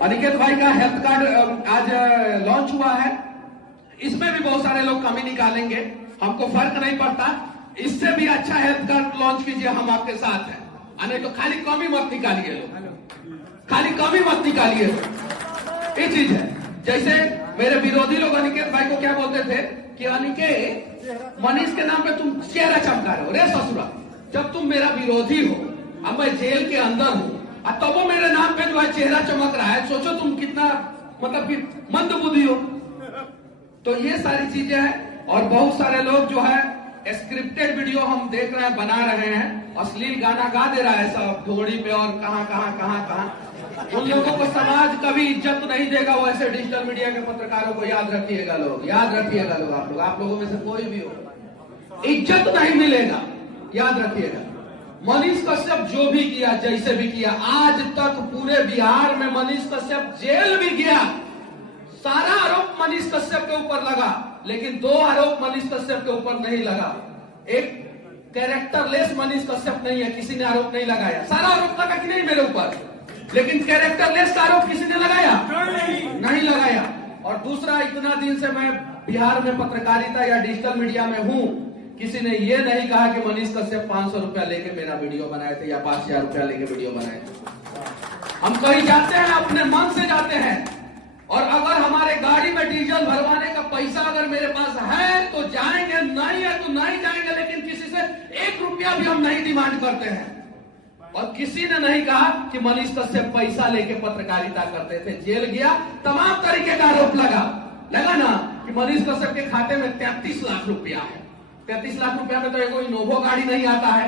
अनिकेत भाई का health card आज लॉन्च हुआ है। इसमें भी बहुत सारे लोग कमी निकालेंगे, हमको फर्क नहीं पड़ता। इससे भी अच्छा हेल्थ कार्ड लॉन्च कीजिए, हम आपके साथ हैं। नहीं तो खाली कमी मत निकालिए लोग, खाली कमी मत निकालिए। ये चीज है। जैसे मेरे विरोधी लोग अनिकेत भाई को क्या बोलते थे कि अनिकेत मनीष के नाम पे तुम चेहरा चमका रहे हो। रे ससुरा, जब तुम मेरा विरोधी हो, अब मैं जेल के अंदर हूं, तब वो मेरे नाम पे जो है चेहरा चमक रहा है, सोचो तुम कितना मतलब कि मंद बुद्धि हो। तो ये सारी चीजें हैं। और बहुत सारे लोग जो है स्क्रिप्टेड वीडियो हम देख रहे हैं, बना रहे हैं, अश्लील गाना गा दे रहा है सब घोड़ी पे और कहां। उन लोगों को समाज कभी इज्जत नहीं देगा। वो ऐसे डिजिटल मीडिया के पत्रकारों को याद रखिएगा लोग, याद रखिएगा लोग। आप लोगों में से कोई भी हो, इज्जत नहीं मिलेगा, याद रखिएगा। मनीष कश्यप जो भी किया, जैसे भी किया, आज तक पूरे बिहार में मनीष कश्यप जेल भी गया, सारा आरोप मनीष कश्यप के ऊपर लगा, लेकिन 2 आरोप मनीष कश्यप के ऊपर नहीं लगा। एक कैरेक्टरलेस मनीष कश्यप नहीं है, किसी ने आरोप नहीं लगाया। सारा आरोप लगा कि नहीं मेरे ऊपर, लेकिन कैरेक्टरलेस का आरोप किसी ने लगाया? नहीं लगाया। और दूसरा, इतना दिन से मैं बिहार में पत्रकारिता या डिजिटल मीडिया में हूं, किसी ने ये नहीं कहा कि मनीष कश्यप 500 रुपया लेके मेरा वीडियो बनाए थे या 5000 रुपया लेके वीडियो बनाए थे। हम कहीं जाते हैं अपने मन से जाते हैं, और अगर हमारे गाड़ी में डीजल भरवाने का पैसा अगर मेरे पास है तो जाएंगे, नहीं है तो नहीं जाएंगे, लेकिन किसी से 1 रुपया भी हम नहीं डिमांड करते हैं। और किसी ने नहीं कहा कि मनीष कश्यप पैसा लेके पत्रकारिता करते थे। जेल गया, तमाम तरीके का आरोप लगा ना कि मनीष कश्यप के खाते में 33 लाख रुपया है। 33 लाख रुपया में तो कोई इनोवा गाड़ी नहीं आता है,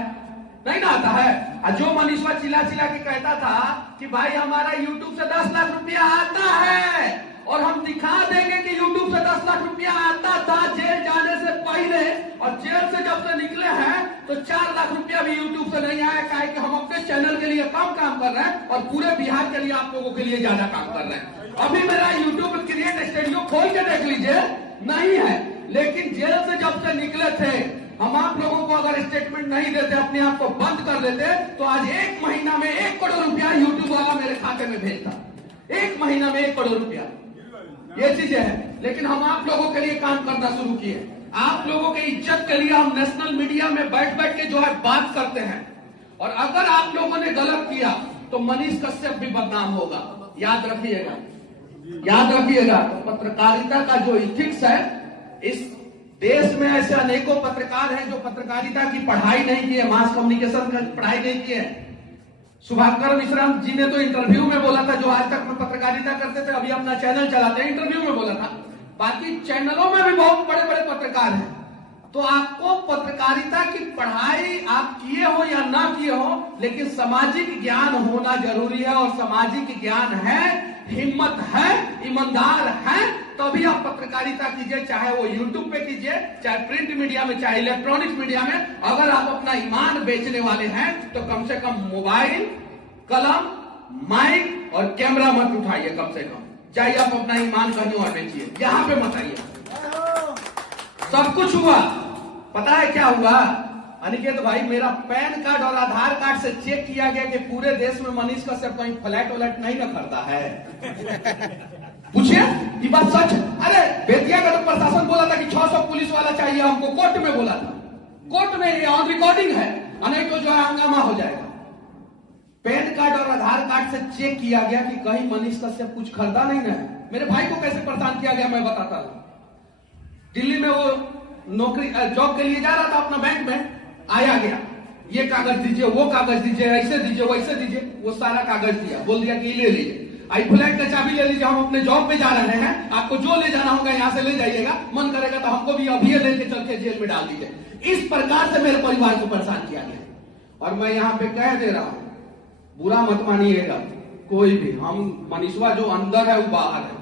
नहीं ना आता है। और जो मनीषवा चिल्ला चिल्ला के कहता था कि भाई हमारा यूट्यूब से 10 लाख रुपया आता है, और हम दिखा देंगे कि यूट्यूब से 10 लाख रुपया आता था जेल जाने से पहले, और जेल से जब से निकले हैं तो 4 लाख रुपया भी यूट्यूब से नहीं आया। कहा कि हम अपने चैनल के लिए कम काम कर रहे हैं और पूरे बिहार के लिए आप लोगों के लिए ज्यादा काम कर रहे हैं। अभी मेरा यूट्यूब क्रिएट स्टूडियो खोल के देख लीजिए, नहीं है। लेकिन जेल से जब से निकले थे, हम आप लोगों को अगर स्टेटमेंट नहीं देते, अपने आप को बंद कर देते, तो आज 1 महीना में 1 करोड़ रुपया यूट्यूब वाला मेरे खाते में भेजता। 1 महीना में 1 करोड़ रुपया, ये चीजें हैं। लेकिन हम आप लोगों के लिए काम करना शुरू किए। आप लोगों की इज्जत के लिए हम नेशनल मीडिया में बैठ बैठ के जो है बात करते हैं। और अगर आप लोगों ने गलत किया तो मनीष कश्यप भी बदनाम होगा, याद रखिएगा, याद रखिएगा। पत्रकारिता का जो इथिक्स है, इस देश में ऐसे अनेकों पत्रकार हैं जो पत्रकारिता की पढ़ाई नहीं की है, मास कम्युनिकेशन की पढ़ाई नहीं की है। सुभाकर मिश्रा जी ने तो इंटरव्यू में बोला था, जो आज तक में पत्रकारिता करते थे, अभी अपना चैनल चलाते हैं, इंटरव्यू में बोला था। बाकी चैनलों में भी बहुत बड़े बड़े पत्रकार हैं। तो आपको पत्रकारिता की पढ़ाई आप किए हो या ना किए हो, लेकिन सामाजिक ज्ञान होना जरूरी है। और सामाजिक ज्ञान है, हिम्मत है, ईमानदार है, तभी आप पत्रकारिता कीजिए, चाहे वो यूट्यूब पे कीजिए, चाहे प्रिंट मीडिया में, चाहे इलेक्ट्रॉनिक मीडिया में। अगर आप अपना ईमान बेचने वाले हैं तो कम से कम मोबाइल, कलम, माइक और कैमरा मत उठाइए। कम से कम चाहिए आप अपना ईमान कहीं और बेचिए, यहां पे मत आइए। सब कुछ हुआ, पता है क्या हुआ अनिकेत भाई? मेरा पैन कार्ड और आधार कार्ड से चेक किया गया कि पूरे देश में मनीष कश्यप कहीं फ्लैट व्लैट नहीं न करता है। पूछिए, ये बात सच। अरे बेतिया का तो प्रशासन बोला था कि 600 पुलिस वाला चाहिए हमको, कोर्ट में बोला था, कोर्ट में ये ऑन रिकॉर्डिंग है, नहीं तो जो है हंगामा हो जाएगा। पैन कार्ड और आधार कार्ड से चेक किया गया कि कहीं मनीष कश्यप कुछ खरीदा नहीं ना। मेरे भाई को कैसे परेशान किया गया मैं बताता हूं। दिल्ली में वो नौकरी जॉब के लिए जा रहा था अपना बैंक में, आया गया, ये कागज दीजिए, वो कागज दीजिए, ऐसे दीजिए, वैसे दीजिए। वो सारा कागज दिया, बोल दिया कि ले लीजिए, आई फ्लैट का चाबी ले लीजिए, हम अपने जॉब पे जा रहे हैं, आपको जो ले जाना होगा यहाँ से ले जाइएगा, मन करेगा तो हमको भी अभी लेके चल के जेल में डाल दीजिए। इस प्रकार से मेरे परिवार को परेशान किया गया। और मैं यहाँ पे कह दे रहा हूं, बुरा मत मानिएगा कोई भी, हम मनीषवा जो अंदर है वो बाहर है।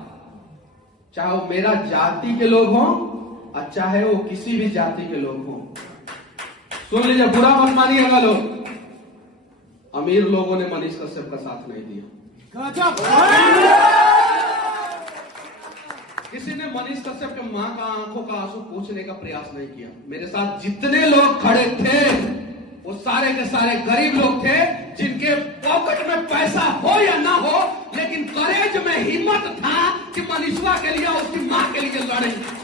चाहे वो मेरा जाति के लोग हों और चाहे वो किसी भी जाति के लोग हों, सुन लीजिए, बुरा मत मानिएगा लोग। अमीर लोगों ने मनीष कश्यप का साथ नहीं दिया। किसी ने मनीष कश्यप के मां का आंखों का आंसू पूछने का प्रयास नहीं किया। मेरे साथ जितने लोग खड़े थे वो सारे के सारे गरीब लोग थे, जिनके पॉकेट में पैसा हो या ना हो, लेकिन करेज हिम्मत था कि मनीषवा के लिए और उसकी मां के लिए लड़ेंगे।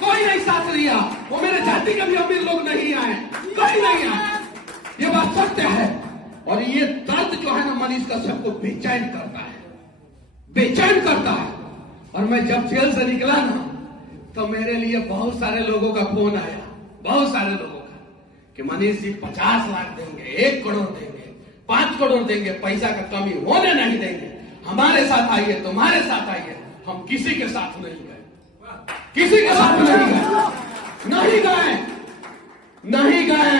कोई नहीं साथ लिया। वो मेरे जाति के भी अमीर लोग नहीं आए, कोई नहीं आए। ये बात सत्य है। और ये दर्द जो है ना मनीष कश्यप को बेचैन करता है, बेचैन करता है। और मैं जब जेल से निकला ना तो मेरे लिए बहुत सारे लोगों का फोन आया, बहुत सारे लोगों का, कि मनीष जी 50 लाख देंगे, 1 करोड़ देंगे, 5 करोड़ देंगे, पैसा का कमी होने नहीं देंगे, हमारे साथ आइए, तुम्हारे साथ आइए। हम किसी के साथ नहीं गए, किसी के साथ नहीं गए, नहीं गए, नहीं गए।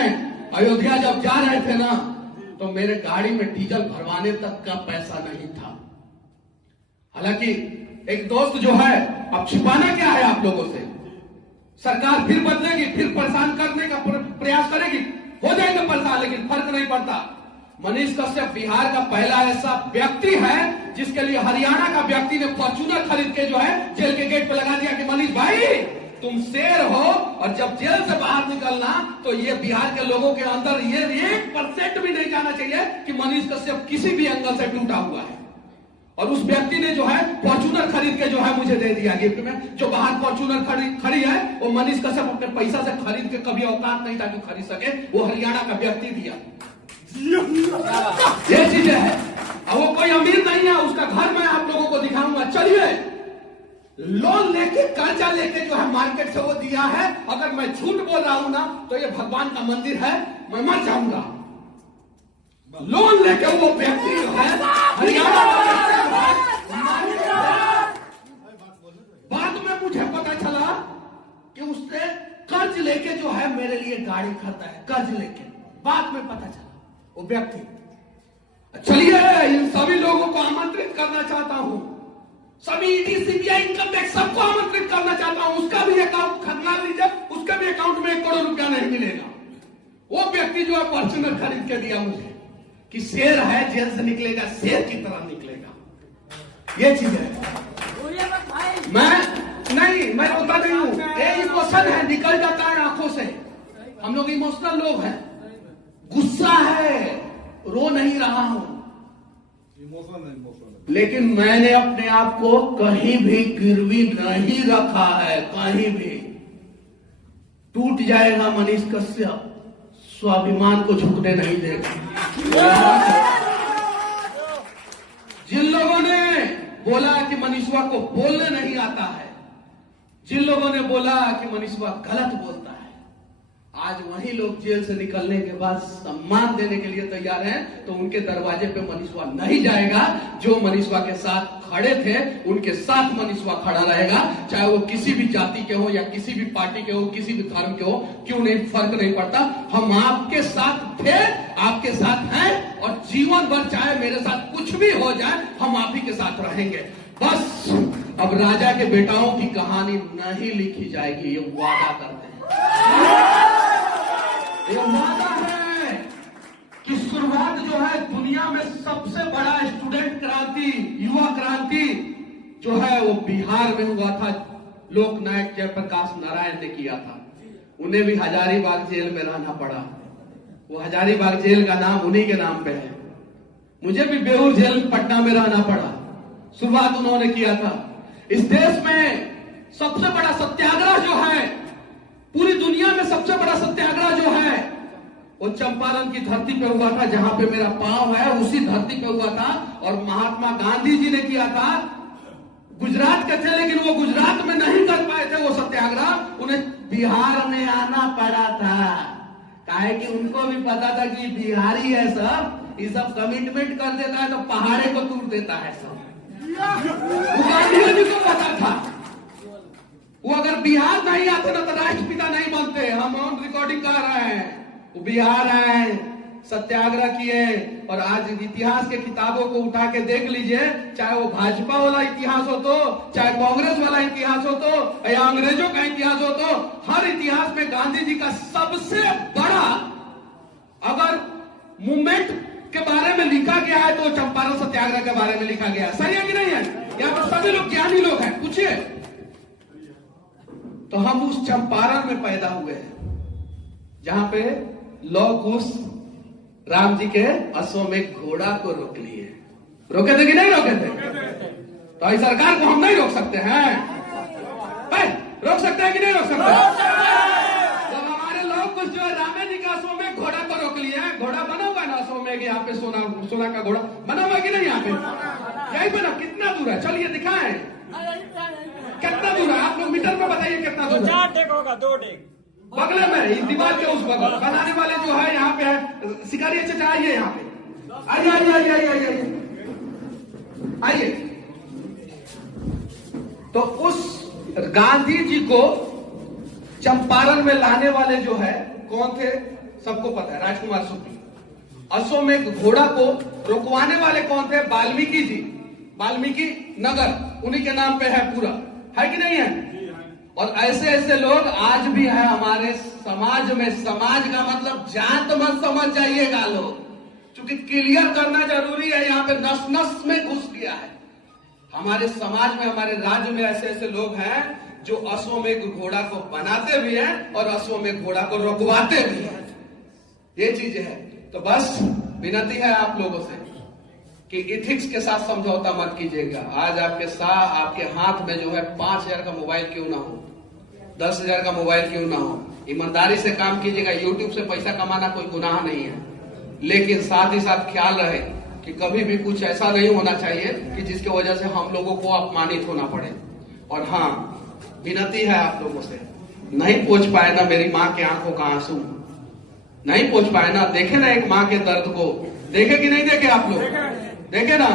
अयोध्या जब जा रहे थे ना तो मेरे गाड़ी में डीजल भरवाने तक का पैसा नहीं था। हालांकि एक दोस्त जो है, अब छिपाना क्या है आप लोगों से, सरकार फिर बदलेगी, फिर परेशान करने का प्रयास करेगी, हो जाएगा परेशान, लेकिन फर्क नहीं पड़ता। मनीष कश्यप बिहार का पहला ऐसा व्यक्ति है जिसके लिए हरियाणा का व्यक्ति ने फॉर्च्यूनर खरीद के जो है जेल के गेट पे लगा दिया कि मनीष भाई तुम शेर हो। और जब जेल से बाहर निकलना तो ये बिहार के लोगों के अंदर ये 1% भी नहीं जाना चाहिए कि मनीष कश्यप किसी भी एंगल से टूटा हुआ है। और उस व्यक्ति ने जो है फॉर्च्यूनर खरीद के जो है मुझे दे दिया गिफ्ट में। जो बाहर फॉर्च्यूनर खड़ी है वो मनीष कश्यप अपने पैसा से खरीद के कभी औकात नहीं था कि खरीद सके, वो हरियाणा का व्यक्ति दिया। ये चीजें है। अब वो कोई अमीर नहीं है, उसका घर मैं आप लोगों को दिखाऊंगा। चलिए, लोन लेके कर्जा लेके जो है मार्केट से वो दिया है। अगर मैं झूठ बोल रहा हूं ना तो ये भगवान का मंदिर है, मैं मर जाऊंगा। लोन लेके वो व्यक्ति जो है हरियाणा बाद में मुझे पता चला कि उसने कर्ज लेके जो है मेरे लिए गाड़ी खरीदा है, कर्ज लेके। बाद में पता चला वो व्यक्ति। चलिए, इन सभी लोगों को आमंत्रित करना चाहता हूं, सभी ईडी सीबीआई इनकम टैक्स सबको आमंत्रित करना चाहता हूं। उसका भी अकाउंट खरीदना लीजिए, उसके भी अकाउंट में 1 करोड़ रुपया नहीं मिलेगा। वो व्यक्ति जो है फॉर्च्यूनर खरीद के दिया मुझे कि शेर है, जेल से निकलेगा शेर की तरह निकलेगा। ये चीज है। मैं रोता नहीं हूं, ये इमोशन है, निकल जाता है आंखों से। हम लोग इमोशनल लोग हैं, गुस्सा है, रो नहीं रहा हूं, लेकिन मैंने अपने आप को कहीं भी गिरवी नहीं रखा है, कहीं भी। टूट जाएगा मनीष कश्यप, स्वाभिमान को झुकने नहीं देगा। जिन लोगों ने बोला कि मनीषवा को बोलने नहीं आता है, जिन लोगों ने बोला कि मनीषवा गलत बोलता है, आज वही लोग जेल से निकलने के बाद सम्मान देने के लिए तैयार हैं। तो उनके दरवाजे पे मनीषवा नहीं जाएगा। जो मनीषवा के साथ खड़े थे उनके साथ मनीषवा खड़ा रहेगा, चाहे वो किसी भी जाति के हो या किसी भी पार्टी के हो, किसी भी धर्म के हो, क्यों नहीं, फर्क नहीं पड़ता। हम आपके साथ थे, आपके साथ हैं, और जीवन भर चाहे मेरे साथ कुछ भी हो जाए हम आप ही के साथ रहेंगे। बस अब राजा के बेटाओं की कहानी नहीं लिखी जाएगी, ये वादा करते हैं। ये वादा है कि शुरुआत जो है दुनिया में सबसे बड़ा स्टूडेंट क्रांति, युवा क्रांति जो है वो बिहार में हुआ था। लोकनायक जयप्रकाश नारायण ने किया था। उन्हें भी हजारीबाग जेल में रहना पड़ा। वो हजारीबाग जेल का नाम उन्हीं के नाम पे है। मुझे भी बेऊर जेल पटना में रहना पड़ा। शुरुआत उन्होंने किया था। इस देश में सबसे बड़ा सत्याग्रह जो है, पूरी दुनिया में सबसे बड़ा सत्याग्रह जो है वो चंपारण की धरती पे हुआ था, जहां पे मेरा पांव है उसी धरती पे हुआ था। और महात्मा गांधी जी ने किया था। गुजरात के थे, लेकिन वो गुजरात में नहीं कर पाए थे वो सत्याग्रह, उन्हें बिहार में आना पड़ा था। काहे कि उनको भी पता था कि बिहारी है सब, ये सब कमिटमेंट कर देता है तो पहाड़े को तोड़ देता है सब। गांधी जी को पता था, वो अगर बिहार नहीं आते ना तो राष्ट्रपिता नहीं बनते। हम ऑन रिकॉर्डिंग कर रहे हैं। वो बिहार आए, सत्याग्रह किए, और आज इतिहास के किताबों को उठा के देख लीजिए, चाहे वो भाजपा वाला इतिहास हो तो, चाहे कांग्रेस वाला इतिहास हो तो, या अंग्रेजों का इतिहास हो तो, हर इतिहास में गांधी जी का सबसे बड़ा अगर मूवमेंट के बारे में लिखा गया है तो चंपारण सत्याग्रह के बारे में लिखा गया। सही है कि नहीं है? यहाँ पर सभी लोग ज्ञानी लोग हैं, पूछिए। तो हम उस चंपारण में पैदा हुए हैं जहां पे लौह कुश राम जी के अश्वमेध घोड़ा को रोक लिए। रोके थे कि नहीं रोके थे? तो इस सरकार को हम नहीं रोक सकते हैं? रोक सकते हैं कि नहीं रोक सकते? जब हमारे लोग कुछ जो है रामे जी का अश्वमेघ घोड़ा को रोक लिया है, घोड़ा बना हुआ ना अश्वमेघ यहाँ पे, सोना का घोड़ा बना हुआ कि नहीं यहाँ पे? यही बना। कितना दूर है? चलिए दिखाएं कितना दूर है। आप लोग मीटर में बताइए कितना दूर है? 4 डेग होगा, 2 डेग बगले में, इस दीवार के उस बगल। बनाने वाले जो है यहाँ पे है शिकारी चाचा, आइए यहाँ पे, आइए आइए आइए आइए आइए आइए। तो उस गांधी जी को चंपारण में लाने वाले जो है कौन थे? सबको पता है, राजकुमार शुक्ल। अश्वमेघ घोड़ा को रुकवाने वाले कौन थे? वाल्मीकि जी, वाल्मीकि नगर, उन्हीं के नाम पे है पूरा, है कि नहीं है? और ऐसे ऐसे लोग आज भी है हमारे समाज में। समाज का मतलब जात मत समझ जाइएगा लोग, क्योंकि क्लियर करना जरूरी है। यहाँ पे नस नस में घुस गया है। हमारे समाज में, हमारे राज्य में ऐसे ऐसे लोग हैं जो अश्वमेघ घोड़ा को बनाते भी हैं और अश्वमेघ घोड़ा को रुकवाते भी हैं। ये चीज है। तो बस विनती है आप लोगों से कि इथिक्स के साथ समझौता मत कीजिएगा। आज आपके हाथ में जो है 5,000 का मोबाइल क्यों ना हो, 10,000 का मोबाइल क्यों ना हो, ईमानदारी से काम कीजिएगा। यूट्यूब से पैसा कमाना कोई गुनाह नहीं है, लेकिन साथ ही साथ ख्याल रहे कि कभी भी कुछ ऐसा नहीं होना चाहिए कि जिसकी वजह से हम लोगों को अपमानित होना पड़े। और हाँ, विनती है आप लोगों से, नहीं पहुंच पाए ना मेरी माँ के आंखों का आंसू, नहीं पहुंच पाए ना, देखे ना एक माँ के दर्द को, देखे कि नहीं देखे आप लोग? देखे ना?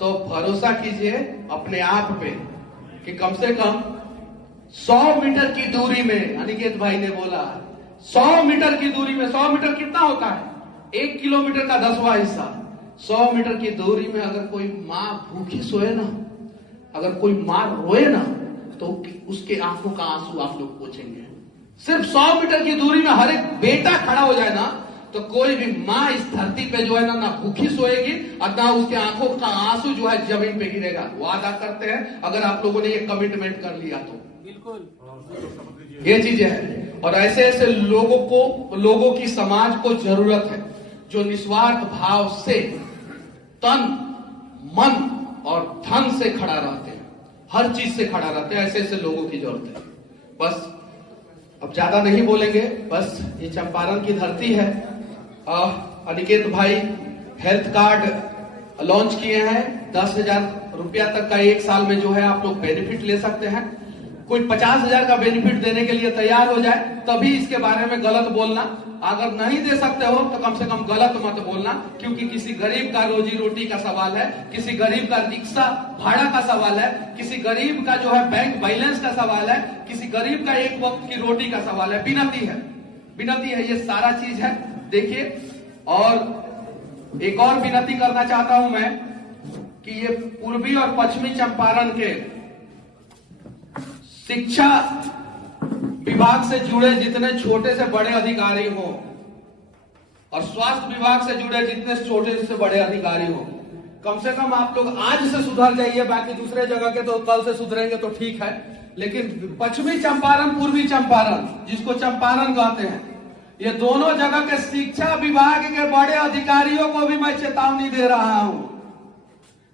तो भरोसा कीजिए अपने आप पे कि कम से कम 100 मीटर की दूरी में, अनिकेत भाई ने बोला 100 मीटर की दूरी में, 100 मीटर कितना होता है? 1 किलोमीटर का 10वां हिस्सा। 100 मीटर की दूरी में अगर कोई माँ भूखी सोए ना, अगर कोई माँ रोए ना, तो उसके आंखों का आंसू आप लोग पोंछेंगे। सिर्फ 100 मीटर की दूरी में हर एक बेटा खड़ा हो जाए ना, तो कोई भी माँ इस धरती पे जो है ना भूखी सोएगी और ना उसके आंखों का आंसू जो है जमीन पे गिरेगा। वादा करते हैं अगर आप लोगों ने ये कमिटमेंट कर लिया तो। बिल्कुल ये चीज है। और ऐसे ऐसे लोगों की समाज को जरूरत है जो निस्वार्थ भाव से तन मन और धन से खड़ा रहते हैं, हर चीज से खड़ा रहते हैं। ऐसे ऐसे लोगों की जरूरत है। बस अब ज्यादा नहीं बोलेंगे, बस ये चंपारण की धरती है। अनिकेत भाई हेल्थ कार्ड लॉन्च किए हैं। 10,000 रुपया तक का एक साल में जो है आप लोग बेनिफिट ले सकते हैं। कोई 50,000 का बेनिफिट देने के लिए तैयार हो जाए तभी इसके बारे में गलत बोलना। अगर नहीं दे सकते हो तो कम से कम गलत मत बोलना, क्योंकि किसी गरीब का रोजी रोटी का सवाल है, किसी गरीब का रिक्शा भाड़ा का सवाल है, किसी गरीब का जो है बैंक बैलेंस का सवाल है, किसी गरीब का एक वक्त की रोटी का सवाल है। विनती है, ये सारा चीज है। देखिए, और एक और विनती करना चाहता हूं मैं कि ये पूर्वी और पश्चिमी चंपारण के शिक्षा विभाग से जुड़े जितने छोटे से बड़े अधिकारी हो और स्वास्थ्य विभाग से जुड़े जितने छोटे से बड़े अधिकारी हो, कम से कम आप लोग आज से सुधर जाइए। बाकी दूसरे जगह के तो कल से सुधरेंगे तो ठीक है, लेकिन पश्चिमी चंपारण, पूर्वी चंपारण, जिसको चंपारण कहते हैं, ये दोनों जगह के शिक्षा विभाग के बड़े अधिकारियों को भी मैं चेतावनी दे रहा हूं।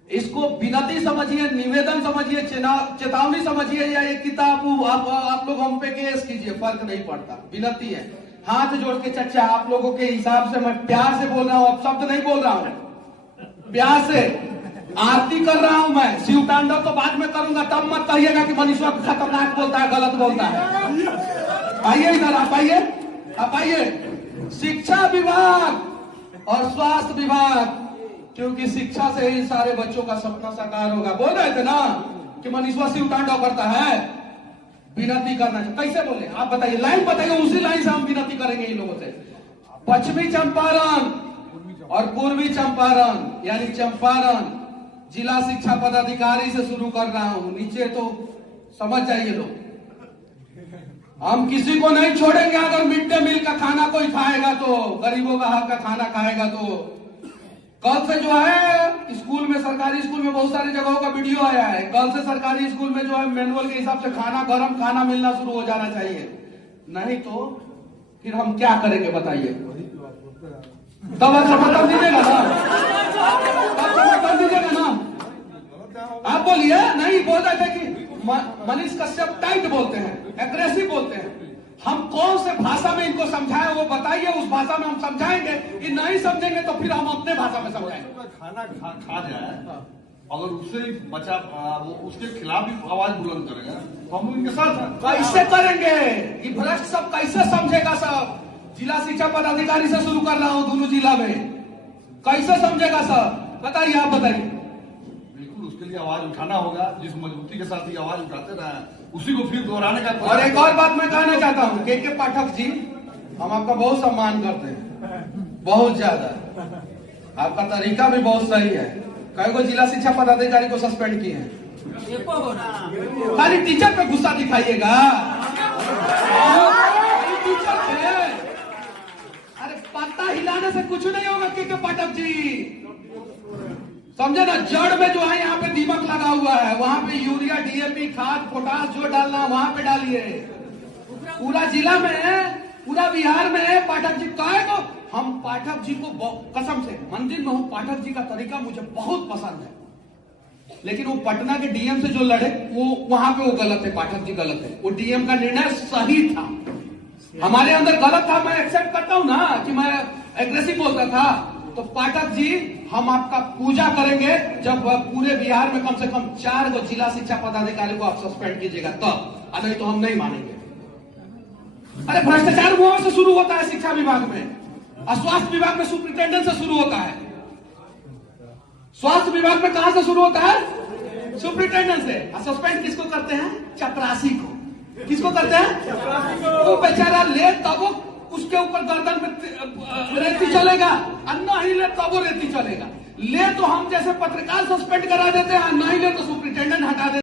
इसको विनती समझिए, निवेदन समझिए, चेतावनी समझिए, या एक किताब आप लोग हम पे केस कीजिए, फर्क नहीं पड़ता। विनती है, हाथ जोड़ के चचा आप लोगों के हिसाब से मैं प्यार से बोल रहा हूं, अब शब्द नहीं बोल रहा हूं, प्यार से आरती कर रहा हूं मैं। शिव तांडव तो बाद में करूंगा, तब मत कहिएगा कि मनीषा खतरनाक बोलता है, गलत बोलता है। आइए इधर, आप आइए। शिक्षा विभाग और स्वास्थ्य विभाग, क्योंकि शिक्षा से ही सारे बच्चों का सपना साकार होगा। बोल रहे थे ना कि मनीषा शिव तांडव करता है। विनती करना चाहिए, कैसे बोले आप बताइए, लाइन बताइए, उसी लाइन से हम विनती करेंगे इन लोगों से। पश्चिमी चंपारण और पूर्वी चंपारण, यानी चंपारण जिला शिक्षा पदाधिकारी से शुरू कर रहा हूं, नीचे तो समझ जाइए लोग। हम किसी को नहीं छोड़ेंगे। अगर मिड डे मील का खाना कोई खाएगा तो, गरीबों का हक का खाना खाएगा तो, कल से जो है स्कूल में, सरकारी स्कूल में बहुत सारी जगहों का वीडियो आया है, कल से सरकारी स्कूल में जो है मैनुअल के हिसाब से खाना, गर्म खाना मिलना शुरू हो जाना चाहिए। नहीं तो फिर हम क्या करेंगे बताइए? तब समर्थन दीजिएगा ना, तब समर्थन दीजिएगा ना। आप बोलिए। नहीं बोल रहे थे कि मनीष कश्यप टाइट बोलते हैं, एग्रेसिव बोलते हैं। हम कौन से भाषा में इनको समझाएं वो बताइए, उस भाषा में हम समझाएंगे। कि नहीं समझेंगे तो फिर हम अपने भाषा में समझाएंगे। खाना खा जाए अगर उससे बचा वो उसके खिलाफ भी आवाज बुलंद करेगा तो हम इनके साथ हैं। कैसे करेंगे? ये भ्रष्ट सब कैसे समझेगा? सब जिला शिक्षा पदाधिकारी से शुरू कर रहा हूं दोनों जिला में, कैसे समझेगा सब? बताइए, आप बताइए। बिल्कुल उसके लिए आवाज उठाना होगा, जिस मजबूती के साथ ये आवाज उठाते रहे उसी को फिर दोहराने का। और एक और बात मैं कहना चाहता हूं, के पाठक जी, हम आपका बहुत सम्मान करते हैं, बहुत ज्यादा। आपका तरीका भी बहुत सही है। कई को जिला शिक्षा पदाधिकारी को सस्पेंड किए हैं, खाली टीचर पे गुस्सा दिखाइएगा। टीचर पे अरे पत्ता हिलाने से कुछ नहीं होगा। के पाठक जी समझे ना, जड़ में जो है यहाँ पे दीमक लगा हुआ है, वहां पे यूरिया, डीएपी, खाद, पोटास जो डालना वहां पे डालिए। पूरा जिला में है, पूरा बिहार में है। पाठक जी कहे को हम पाठक जी को कसम से मंदिर में हूं, पाठक जी का तरीका मुझे बहुत पसंद है। लेकिन वो पटना के डीएम से जो लड़े वो वहां पे वो गलत है, पाठक जी गलत है। वो डीएम का निर्णय सही था, हमारे अंदर गलत था। मैं एक्सेप्ट करता हूं ना कि मैं एग्रेसिव बोलता था। तो पाठक जी हम आपका पूजा करेंगे जब पूरे बिहार में कम से कम 4 गो जिला शिक्षा पदाधिकारी को आप सस्पेंड कीजिएगा तब, नहीं तो हम नहीं मानेंगे। अरे भ्रष्टाचार वहां से शुरू होता है शिक्षा विभाग में, और स्वास्थ्य विभाग में सुपरिटेंडेंट से शुरू होता है। स्वास्थ्य विभाग में कहां से शुरू होता है? सुपरिटेंडेंट से। और सस्पेंड किसको करते हैं? चपरासी को। किसको करते हैं? वो बेचारा ले तब वो उसके ऊपर गर्दन में रेती चलेगा, और नहीं ले तब वो रेती चलेगा। ले तो हम जैसे पत्रकार सस्पेंड करा देते हैं, नहीं ले तो